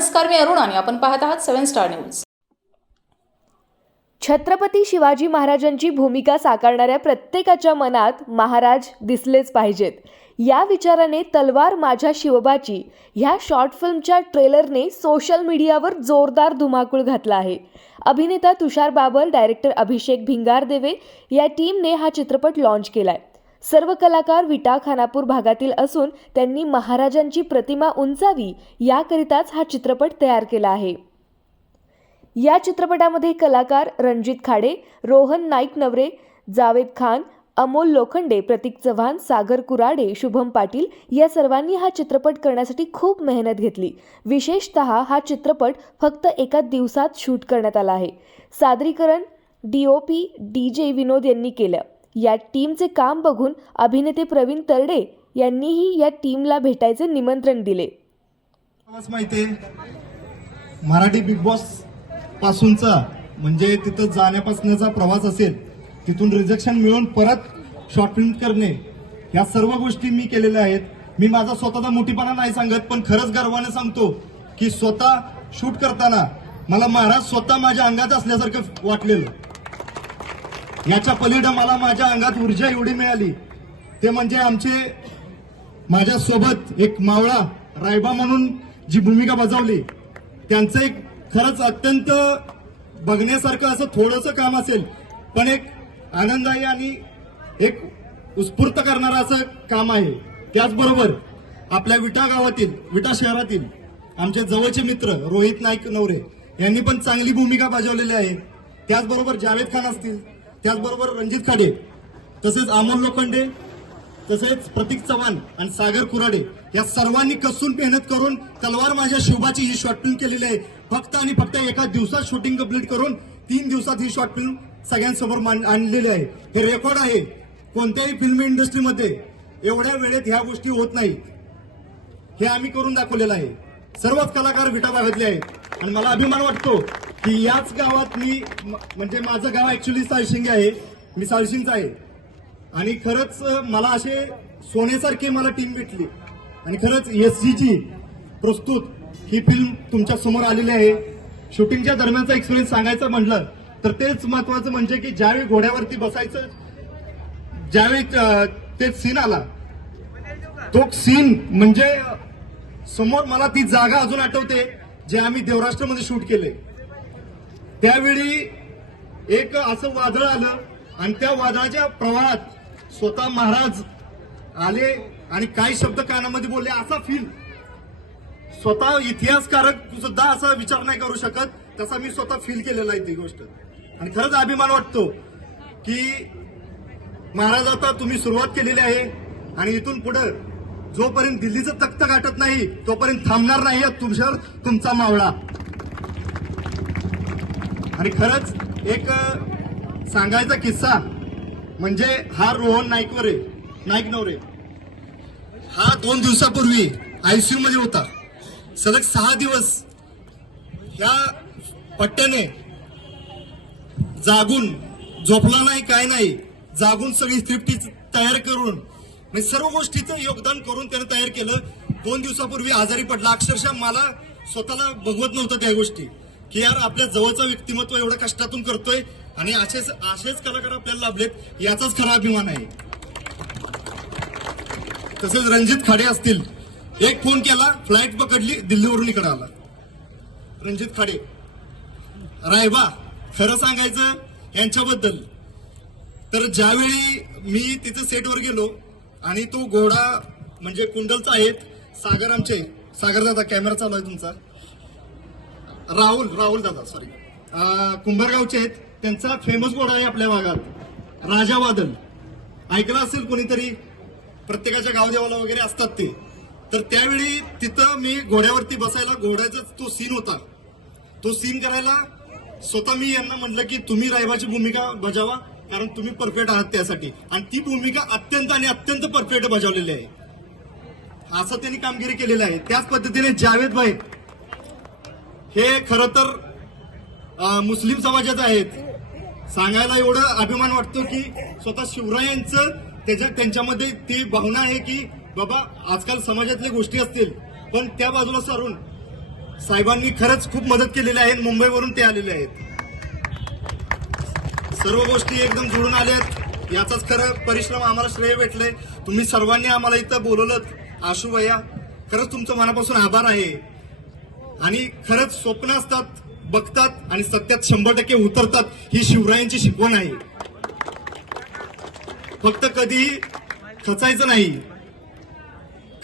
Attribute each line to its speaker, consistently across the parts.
Speaker 1: नमस्कार मी अरुण आणि आपण पाहत आहात seven star news.
Speaker 2: Chhatrapati Shivaji महाराजांची भूमिका साकारणाऱ्या प्रत्येकाच्या मनात महाराज दिसलेच पाहिजेत. या विचाराने तलवार माझ्या शिवबाची ह्या शॉर्ट फिल्मच्या ट्रेलरने सोशल मीडियावर जोरदार धुमाकूळ घातला आहे. अभिनेता तुषार बाबर डायरेक्टर अभिषेक भिंगारदेवे या टीमने हा चित्रपट लाँच केला आहे सर्व कलाकार विटा खानापूर भागातील असून त्यांनी महाराजांची प्रतिमा उंचावी याकरिताच हा चित्रपट तयार केला आहे. या चित्रपटामध्ये कलाकार रणजित खाडे रोहन नाईक नवरे जावेद खान अमोल लोखंडे प्रतीक चव्हाण सागर कुराडे शुभम पाटील या सर्वांनी हा चित्रपट करण्यासाठी खूप मेहनत घेतली. विशेषतः हा चित्रपट फक्त एका दिवसात शूट करण्यात आला आहे. सादरीकरण D O P D J विनोद यांनी केलं. या टीमचे काम बघून अभिनेते प्रवीण तरडे यांनीही या टीमला भेटायचे निमंत्रण दिले.
Speaker 3: माहिती मराठी बिग बॉस पासूनचा म्हणजे तिथं जाण्यापासूनचा प्रवास असेल तिथून रिजेक्शन मिळून परत शॉर्ट फिल्म करणे या सर्व गोष्टी मी केलेल्या आहेत. मी माझा स्वतःचा मोठीपणा नाही सांगत पण खरंच गर्वाने सांगतो की स्वतः शूट करताना मला महाराज स्वतः माझ्या अंगात असल्यासारखं वाटलेलं. याच्या पलीकडं मला माझ्या अंगात ऊर्जा एवढी मिळाली. ते म्हणजे आमचे माझ्या सोबत एक मावळा रायबा म्हणून जी भूमिका बजावली त्यांचं एक खरंच अत्यंत बघण्यासारखं असं थोडंसं काम असेल पण एक आनंददायी आणि एक उत्स्फूर्त करणारं असं काम आहे. त्याचबरोबर आपल्या विटा गावातील विटा शहरातील आमचे जवळचे मित्र रोहित नाईक नवरे यांनी पण चांगली भूमिका बजावलेली आहे. त्याचबरोबर जावेद खान असतील त्याचबरोबर रणजित काडे तसेच अमोल लोखंडे तसेच प्रतीक चव्हाण आणि सागर कुराडे या सर्वांनी कसून मेहनत करून तलवार माझ्या शिवबाची ही शॉर्ट फिल्म केलेली आहे. फक्त आणि फक्त एका दिवसात शूटिंग कंप्लीट करून तीन दिवसात ही शॉर्ट फिल्म सगळ्यांसमोर आणलेली आहे. हे रेकॉर्ड आहे कोणत्याही फिल्म इंडस्ट्रीमध्ये एवढ्या वेळेत ह्या गोष्टी होत नाहीत. हे आम्ही करून दाखवलेलं आहे. सर्वच कलाकार विटा भागातले आहेत. आणि मला अभिमान वाटतो की याच गावात मी म- म्हणजे माझं गाव ऍक्च्युली साळशिंगे आहे. मी साळशिंगचा आहे. आणि खरंच मला असे सोन्यासारखी मला टीम भेटली. आणि खरंच एस जी प्रस्तुत ही फिल्म तुमच्यासमोर आलेली आहे. शूटिंगच्या दरम्यानचा एक्सपिरियन्स सांगायचं म्हटलं तर तेच महत्वाचं म्हणजे की ज्यावेळी घोड्यावरती बसायचं ज्यावेळी ते सीन आला तो सीन म्हणजे समोर मला ती जागा अजून आठवते जे आम्ही देवराष्ट्रमध्ये शूट केले. त्यावेळी एक असं वादळ आलं आणि त्या वादळाच्या प्रवाहात स्वतः महाराज आले आणि काही शब्द कानामध्ये बोलले असा फील स्वतः इतिहासकारक सुद्धा असा विचार नाही करू शकत तसा मी स्वतः फील केलेला आहे ती गोष्ट. आणि खरंच अभिमान वाटतो की महाराज आता तुम्ही सुरुवात केलेली आहे आणि इथून पुढे जोपर्यंत दिल्लीचं तख्त गाठत नाही तोपर्यंत थांबणार नाही तुमच्यावर तुमचा मावळा. आणि खरंच एक सांगायचा किस्सा म्हणजे हा रोहन नाईकवरे नाईक नवरे. हा दोन दिवसापूर्वी आयसीयू मध्ये होता. सलग सहा दिवस ह्या पट्ट्याने जागून झोपला नाही काय नाही जागून सगळी स्क्रिप्टी तयार करून म्हणजे सर्व गोष्टीचं योगदान करून त्याने तयार केलं. दोन दिवसापूर्वी आजारी पडला. अक्षरशः मला स्वतःला बघवत नव्हतं त्या गोष्टी. की यार आपल्या जवळचं व्यक्तिमत्व एवढं कष्टातून करतोय आणि असेच असेच कलाकार आपल्याला लाभलेत याचाच खरा अभिमान आहे. तसेच रणजित खाडे असतील. एक फोन केला फ्लाईट पकडली दिल्लीवरून इकडे आला. रणजित खाडे रायबा खरं सांगायचं यांच्याबद्दल. तर ज्यावेळी मी तिथं सेटवर गेलो आणि तो घोडा म्हणजे कुंडलचा आहेत सागर आमचे सागर दादा कॅमेरा चालू आहे तुमचा. राहुल राहुल दादा सॉरी कुंभारगावचे आहेत. त्यांचा फेमस घोडा आहे आपल्या भागात. राजा वादल. ऐकलं असेल कोणीतरी? प्रत्येकाच्या गावदेवाला वगैरे असतात ते. तर त्यावेळी तिथं मी घोड्यावरती बसायला घोड्याचा तो सीन होता. तो सीन करायला स्वतः मी यांना म्हटलं की तुम्ही रायबाची भूमिका बजावा कारण तुम्ही परफेक्ट आहात त्यासाठी. आणि ती भूमिका अत्यंत आणि अत्यंत परफेक्ट बजावलेली आहे. असं त्यांनी कामगिरी केलेलं आहे. त्याच पद्धतीने जावेद भाई हे खरं तर मुस्लिम समाजात आहेत. सांगायला एवढं अभिमान वाटतो की स्वतः शिवरायांचं त्याच्या त्यांच्यामध्ये ती भावना आहे की बाबा आजकाल समाजातल्या गोष्टी असतील. पण त्या बाजूला सरून साहेबांनी खरंच खूप मदत केलेली आहे मुंबईवरून ते आलेले आहेत. सर्व गोष्टी एकदम जुळून आल्यात. याचाच खरं परिश्रम आम्हाला श्रेय भेटलंय. तुम्ही सर्वांनी आम्हाला इथं बोलवलं आशू भैया खरंच तुमचं मनापासून आभार आहे. आणि खरंच स्वप्न असतात बघतात आणि सत्यात शंभर टक्के उतरतात ही शिवरायांची शिकवण आहे. फक्त कधीही खचायचं नाही.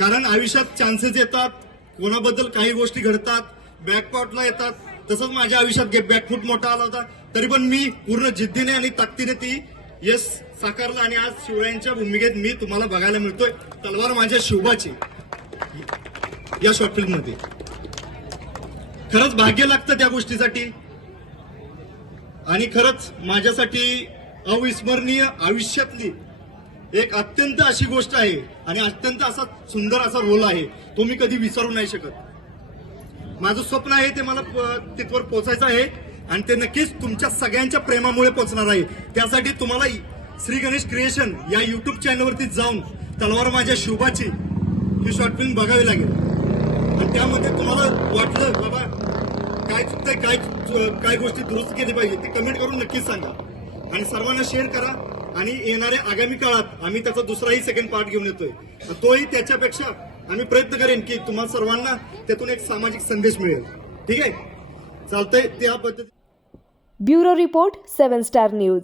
Speaker 3: कारण आयुष्यात चान्सेस येतात कोणाबद्दल काही गोष्टी घडतात बॅकपॉटला येतात. तसंच माझ्या आयुष्यात बॅकफूट मोठा आला होता. तरी पण मी पूर्ण जिद्दीने आणि ताकदीने ती यश साकारलं आणि आज शिवरायांच्या भूमिकेत मी तुम्हाला बघायला मिळतोय. तलवार माझ्या शिवबाची या शॉर्ट फिल्ममध्ये खरंच भाग्य लागतं त्या गोष्टीसाठी. आणि खरंच माझ्यासाठी अविस्मरणीय आयुष्यातली एक अत्यंत अशी गोष्ट आहे आणि अत्यंत असा सुंदर असा रोल आहे तो मी कधी विसरू नाही शकत. माझं स्वप्न आहे ते मला प- तिथवर पोचायचं आहे आणि ते नक्कीच तुमच्या सगळ्यांच्या प्रेमामुळे पोचणार आहे. त्यासाठी तुम्हाला श्री गणेश क्रिएशन या युट्यूब चॅनलवरती जाऊन तलवार माझ्या शुभाची ही शॉर्ट फिल्म बघावी लागेल. आणि त्यामध्ये तुम्हाला काय काय काय गोष्टी दुरुस्त केली पाहिजे ते कमेंट करून नक्कीच सांगा. आणि सर्वांना शेअर करा आणि येणाऱ्या आगामी काळात आम्ही त्याचा दुसराही सेकंड पार्ट घेऊन येतोय. तोही त्याच्यापेक्षा आम्ही प्रयत्न करेन की तुम्हा सर्वांना त्यातून एक सामाजिक संदेश मिळेल. ठीक आहे? चालतंय त्या पद्धती
Speaker 2: bureau report seven star news.